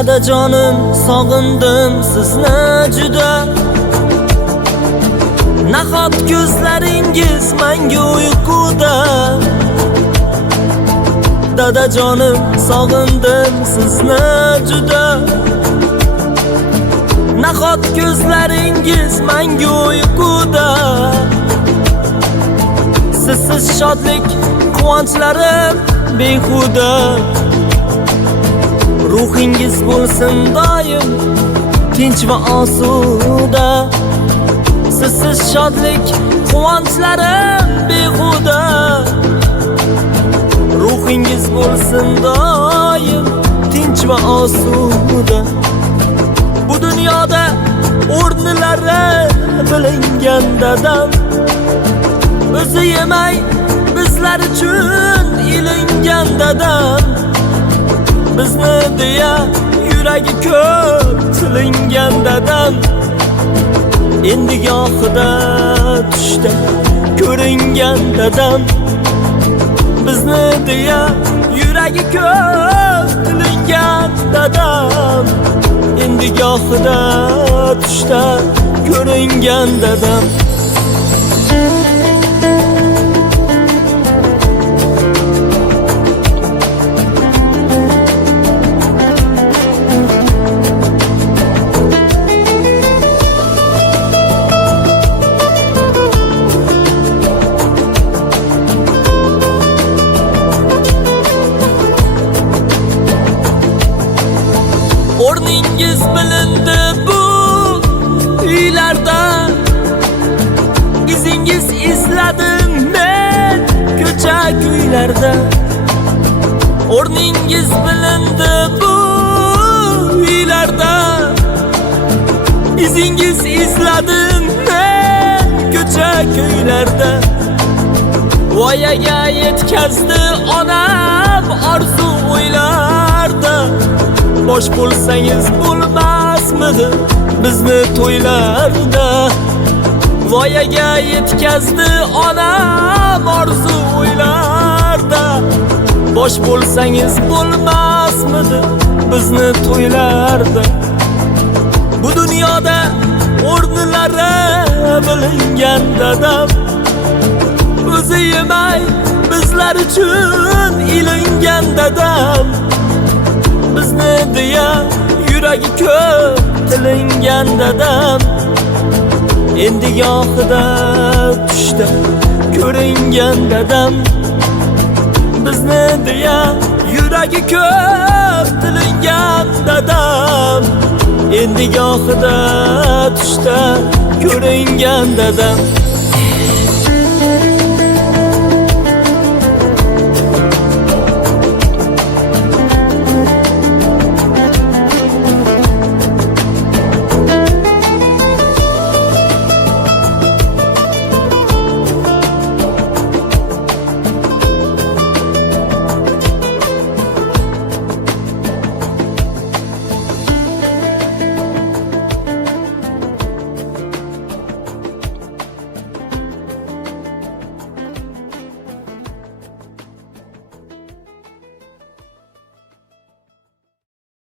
Dadajonim, sog'indim sizni juda. Nahot ko'zlaringiz menga uyquda. Dadajonim, sog'indim sizni juda. Nahot ko'zlaringiz menga uyquda. Sizsiz shodlik, quvonchlarim behuda. Ruhingiz bo'lsin doim tinch va osuda. Sizsiz shodlik, quvonchlarim behuda. Ruhingiz bo'lsin doim tinch va osuda. Bu dunyoda o'rnlari bilingan dadam, o'zi yemay bizlar uchun ilingan dadam. Bizni deya yuragi ko'p tilingan dadam, endi gohida tushda ko'ringan dadam. Bizni deya yuragi ko'p tilingan dadam, endi gohida tushda ko'ringan dadam. O'rningiz bilindi bu uylarda, izingiz izladim men ko'cha-ko'ylarda. O'rningiz bilindi bu uylarda, izingiz izladim men ko'cha-ko'ylarda. Voyaga yetkazdi onam orzu o'ylarda. Bosh bo'lsangiz bo'lmasmidi bizni to'ylarda. Voyaga yetkazdi onam orzu o'ylarda. Bosh bo'lsangiz bo'lmasmidi bizni to'ylarda. Bu dunyoda o'rnlari bilingan dadam, o'zi yemay bizlar uchun ilingan dadam. Bizni deya yuragi ko'p tilingan dadam, endi gohida tushda ko'ringan dadam. Bizni deya yuragi ko'p tilingan dadam, endi gohida tushda ko'ringan dadam.